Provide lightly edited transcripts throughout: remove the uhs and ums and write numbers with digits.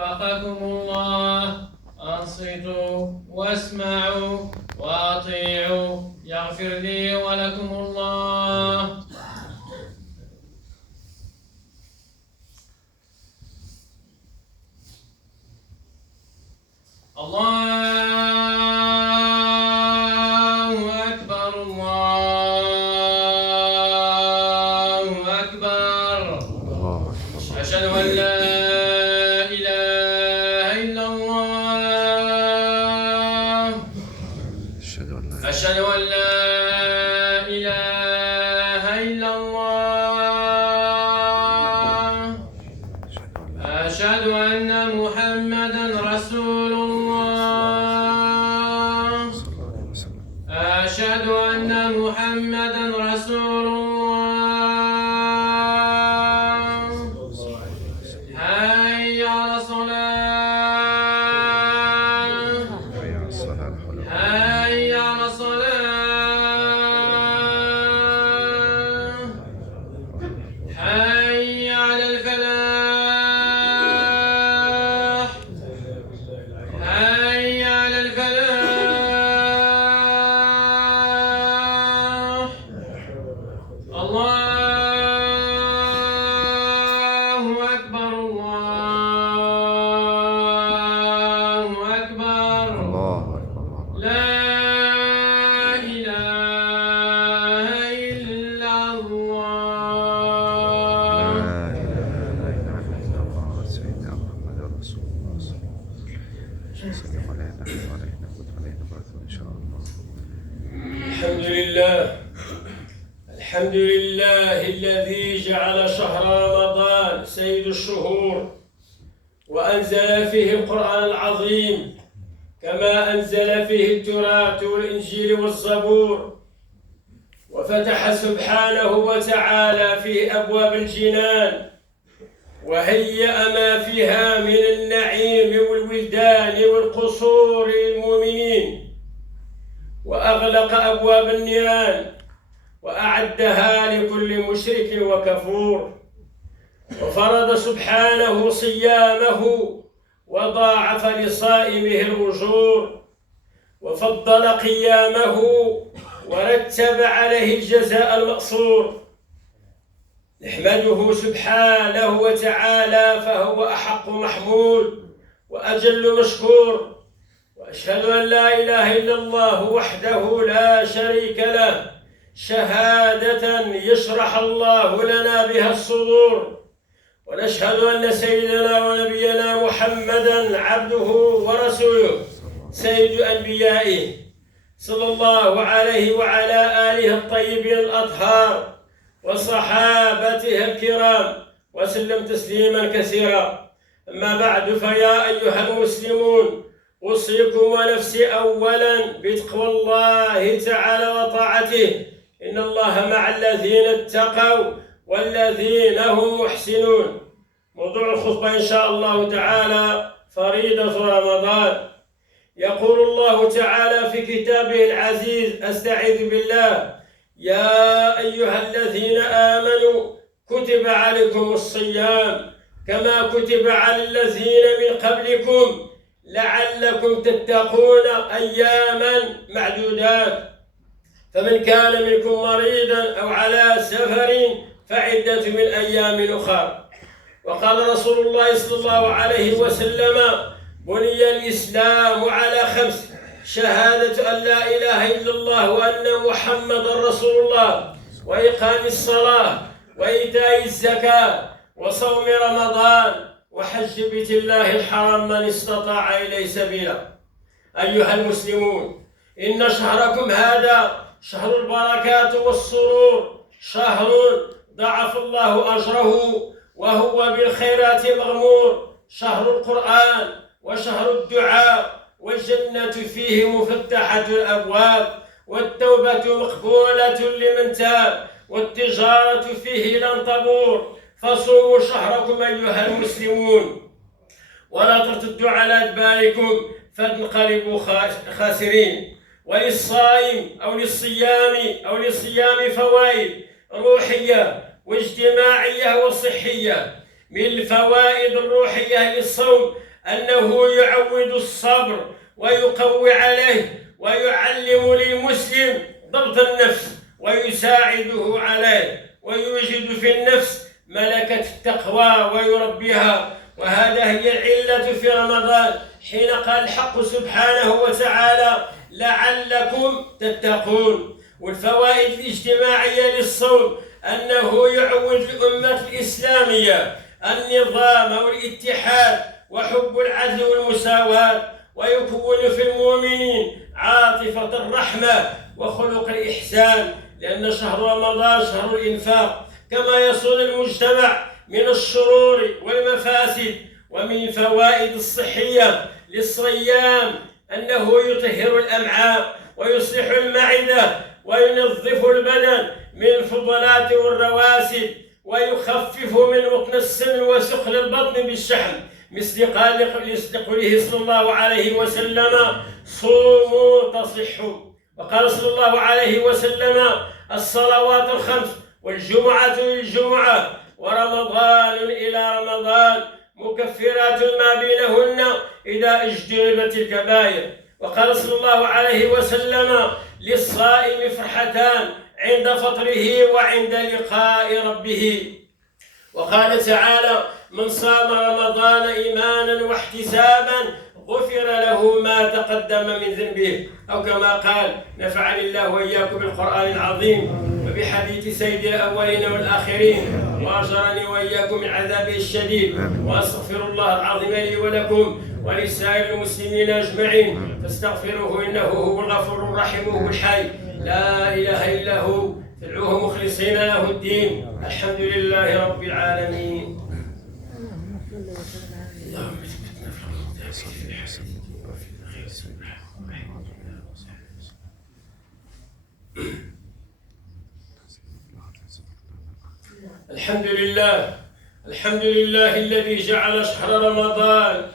وفقكم الله. أنصتوا واسمعوا وأطيعوا يغفر لي ولكم الله. الله أكبر الله أكبر. أشهد أن لا إله إلا الله. أشهد أن لا إله إلا الله. أشهد أن محمدا رسول الله. أشهد أن محمدا رسول الله. حي على الصلاة. حي على الصلاة. حي على الفلاح. حي على الفلاح. الله أكبر الله أكبر. لا إله إلا الله. سيدنا محمد رسول الله صلى الله عليه وسلم علينا إن شاء الله. الحمد لله. الحمد لله الذي جعل شهر رمضان سيد الشهور وأنزل فيه القرآن العظيم، كما أنزل فيه التوراة والإنجيل والزبور، وفتح سبحانه وتعالى فيه أبواب الجنان، وهيأ ما فيها من النعيم والولدان والقصور للمؤمنين، وأغلق أبواب النيران وأعدها لكل مشرك وكفور، وفرض سبحانه صيامه وضاعف لصائمه الأجور، وفضل قيامه ورتب عليه الجزاء المأصور. نحمده سبحانه وتعالى فهو أحق محمود وأجل مشكور، وأشهد أن لا إله إلا الله وحده لا شريك له شهادة يشرح الله لنا بها الصدور، ونشهد أن سيدنا ونبينا محمدا عبده ورسوله سيد أنبيائه صلى الله عليه وعلى آله الطيبين الأطهار وصحابته الكرام وسلم تسليما كثيرا. أما بعد، فيا أيها المسلمون، أوصيكم ونفسي أولا بتقوى الله تعالى وطاعته، إن الله مع الذين اتقوا والذين هم محسنون. موضوع الخطبة إن شاء الله تعالى فريضة رمضان. يقول الله تعالى في كتابه العزيز: أستعيذ بالله: يا أيها الذين آمنوا كتب عليكم الصيام كما كتب على الذين من قبلكم لعلكم تتقون أياما معدودات، فمن كان منكم مريضا أو على سفر فعدة من أيام أخر. وقال رسول الله صلى الله عليه وسلم: بني الإسلام على 5: شهادة أن لا إله إلا الله وأن محمدا رسول الله، وإقام الصلاة، وإيتاء الزكاة، وصوم رمضان، وحج بيت الله الحرام من استطاع إليه سبيلا. أيها المسلمون، إن شهركم هذا شهر البركات والسرور، شهر ضاعف الله أجره وهو بالخيرات مغمور، شهر القرآن وشهر الدعاء، والجنة فيه مفتحة الأبواب، والتوبة مقبولة لمن تاب، والتجارة فيه لن تبور. فصوموا شهركم أيها المسلمون، ولا ترتدوا على أدباركم فتنقلبوا خاسرين. وللصائم أو للصيام فوائد روحية واجتماعية وصحية. من الفوائد الروحية للصوم أنه يعود الصبر ويقوي عليه ويعلم للمسلم ضبط النفس ويساعده عليه ويوجد في النفس ملكة التقوى ويربيها. وهذا هي العلة في رمضان حين قال الحق سبحانه وتعالى لعلكم تتقون. والفوائد الاجتماعية للصوم أنه يعود الأمة الإسلامية النظام والاتحاد وحب العدل والمساواة، ويكون في المؤمنين عاطفة الرحمة وخلق الإحسان، لأن شهر رمضان شهر الإنفاق، كما يصون المجتمع من الشرور والمفاسد. ومن فوائد الصحية للصيام أنه يطهر الأمعاء ويصلح المعدة وينظف البدن من الفضلات والرواسب ويخفف من وطن السمن وسخن البطن بالشحم، مثل قوله صلى الله عليه وسلم صوموا تصحوا. وقال صلى الله عليه وسلم الصلوات الخمس والجمعة للجمعة ورمضان إلى رمضان مكفرات ما بينهن إذا اجتنبت الكبائر. وقال صلى الله عليه وسلم للصائم فرحتان عند فطره وعند لقاء ربه. وقال تعالى من صام رمضان إيمانا واحتسابا غفر له ما تقدم من ذنبه، أو كما قال نفعني الله وإياكم بالقرآن العظيم وبحديث سيد الأولين والآخرين وأجرني وإياكم من عذابه الشديد. وأستغفر الله العظيم لي ولكم ولسائر المسلمين أجمعين فاستغفروه إنه هو الغفور الرحيم هو الحي لا إله إلا هو، فادعوه مخلصين له الدين. الحمد لله رب العالمين. الحمد لله الذي جعل شهر رمضان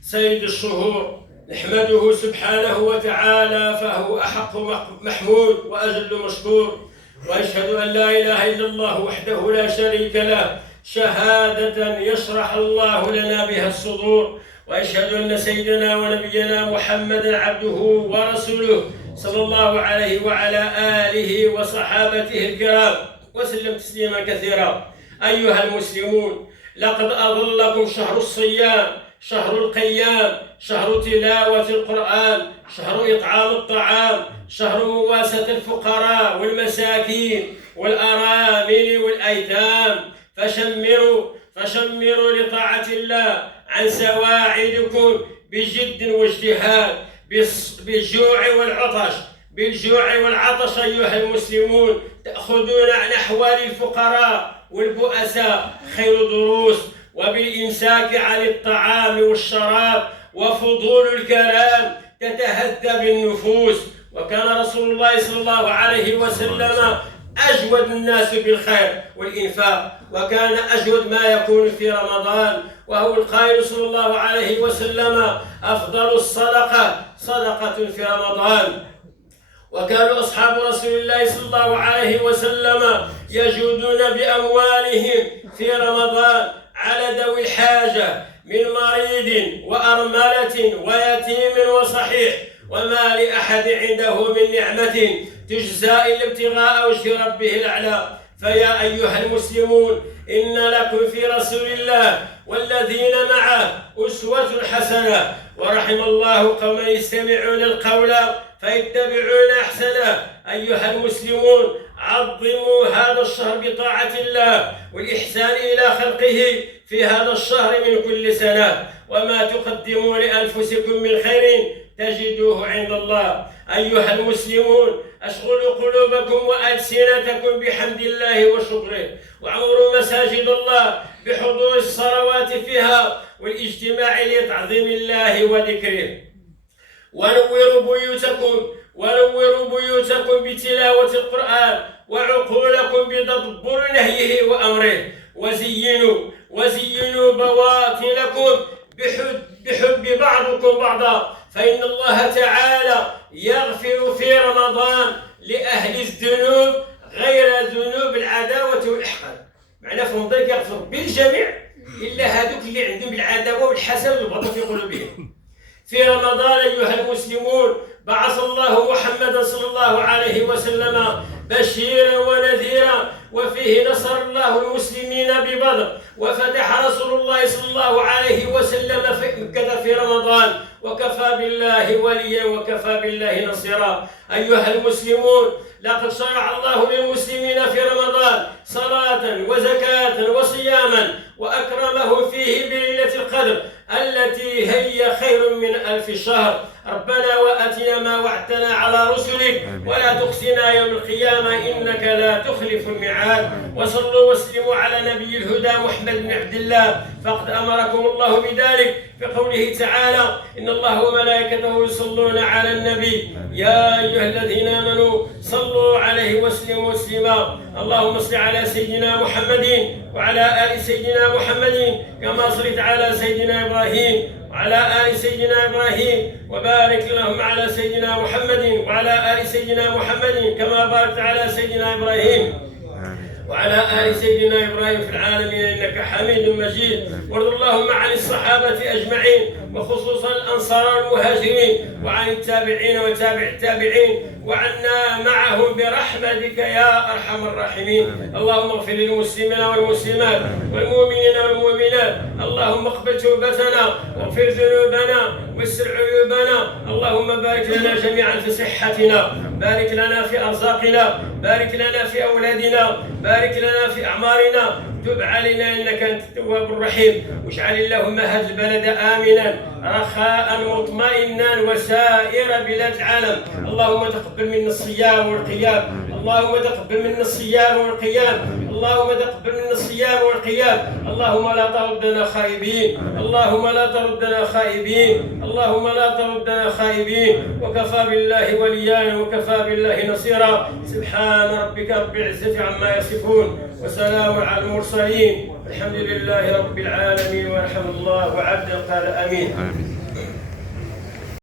سيد الشهور، نحمده سبحانه وتعالى فهو أحق محمود وأجل مشكور. وأشهد أن لا إله إلا الله وحده لا شريك له شهادة يشرح الله لنا بها الصدور. وأشهد أن سيدنا ونبينا محمدا عبده ورسوله صلى الله عليه وعلى آله وصحابته الكرام وسلم تسليما كثيرا. أيها المسلمون، لقد أظلكم شهر الصيام، شهر القيام، شهر تلاوة القرآن، شهر إطعام الطعام، شهر مواساة الفقراء والمساكين والأرامل والأيتام. فشمروا لطاعة الله عن سواعدكم بجد واجتهاد، بالجوع والعطش أيها المسلمون، تأخذون عن أحوال الفقراء والبؤساء خير دروس، وبالإمساك عن الطعام والشراب وفضول الكلام تتهذب النفوس. وكان رسول الله صلى الله عليه وسلم أجود الناس بالخير والإنفاق، وكان أجود ما يكون في رمضان، وهو القائل صلى الله عليه وسلم أفضل الصدقة صدقة في رمضان. وكانوا أصحاب رسول الله صلى الله عليه وسلم يجودون بأموالهم في رمضان على ذوي الحاجة من مريض وأرملة ويتيم وصحيح، وما لأحد عنده من نعمة تجزى إلا ابتغاء وجه ربه الأعلى. فيا أيها المسلمون، إن لكم في رسول الله والذين معه أسوة حسنة، ورحم الله قوما يستمعون القول فيتبعون أحسنه. أيها المسلمون، عظموا هذا الشهر بطاعة الله والإحسان إلى خلقه في هذا الشهر من كل سنة، وما تقدموا لأنفسكم من خير تجدوه عند الله. أيها المسلمون، أشغلوا قلوبكم وألسنتكم بحمد الله وشكره، وعمروا مساجد الله بحضور الصلوات فيها والاجتماع لتعظيم الله وذكره. ونوروا بيوتكم بتلاوة القرآن، وعقولكم بتدبر نهيه وأمره. وزينوا بواطنكم بحب بعضكم بعضا، فإن الله تعالى يغفر في رمضان لأهل الذنوب غير ذنوب العداوة والإحقاد. معناه في رمضان يغفر بالجميع إلا هذوك اللي عندهم العداوة والحسد والبغض في قلوبهم. في رمضان أيها المسلمون بعث الله محمدا صلى الله عليه وسلم بشيرا ونذيرا، وفيه نصر الله المسلمين ببدر، وفتح رسول الله صلى الله عليه وسلم في مكة في رمضان، وكفى بالله وليا وكفى بالله نصيرا. أيها المسلمون لقد شرع الله للمسلمين في رمضان صلاة وزكاة وصياما، وأكرمهم فيه بليلة القدر التي هي خير من 1000 شهر. ربنا وآتنا ما وعدتنا على رسلك ولا تخزنا يوم القيامة إنك لا تخلف الميعاد. وصلوا وسلموا على نبي الهدى محمد بن عبد الله، فقد أمركم الله بذلك في قوله تعالى: إن الله وملائكته يصلون على النبي يا أيها الذين آمنوا صلوا عليه وسلموا تسليما. اللهم صل على سيدنا محمد وعلى آل سيدنا محمد كما صليت على سيدنا إبراهيم وعلى آل سيدنا إبراهيم، وبارك اللهم على سيدنا محمد وعلى آل سيدنا محمد كما باركت على سيدنا إبراهيم وعلى آل سيدنا إبراهيم في العالمين إنك حميد مجيد. وارض اللهم عن الصحابة أجمعين، وخصوصا الأنصار والمهاجرين، وعن التابعين وتابع التابعين، وعنا معهم برحمتك يا أرحم الراحمين. اللهم اغفر للمسلمين والمسلمات والمؤمنين والمؤمنات. اللهم اقبل توبتنا واغفر ذنوبنا واستر عيوبنا. اللهم بارك لنا جميعا في صحتنا، بارك لنا في أرزاقنا، بارك لنا في أولادنا، بارك لنا في أعمارنا. تب علينا إنك أنت التواب الرحيم. واجعل اللهم هذا البلد آمنا رخاء مطمئنا وسائر بلاد العالم. اللهم تقبل منا الصيام والقيام، اللهم تقبل منا الصيام والقيام، اللهم تقبل منا الصيام والقيام. اللهم لا تردنا خائبين، اللهم لا تردنا خائبين، اللهم لا تردنا خائبين. وكفى بالله وليا وكفى بالله نصيرا. سبحان ربك رب العزة عما يصفون، وسلام على المرسلين، الحمد لله رب العالمين، ورحم الله وعبدا قال آمين.